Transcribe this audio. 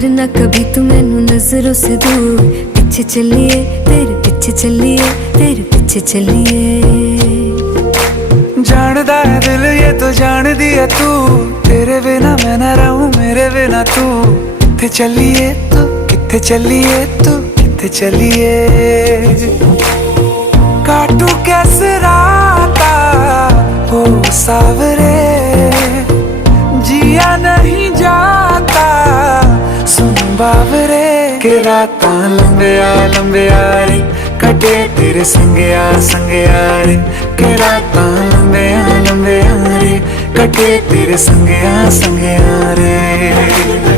करना कभी तू मैनू नजरों से दूर। पीछे चलिए तेरे पीछे चलिए, तेरे पीछे चलिए। जानदा है दिल ये तो जान दिया तू, तेरे बिना मैं ना रहूं मेरे बिना तू। किथे चलिए तू, किथे चलिए तू, किथे चलिए। काटू कैसे राता हो सावरे, जिया नहीं जाता सुन बावरे। के रातां लंबिया लंबिया रे, कटे तेरे संगया संगया रे। के रातां लंबिया लंबिया रे, कटे तेरे संगया संगया रे।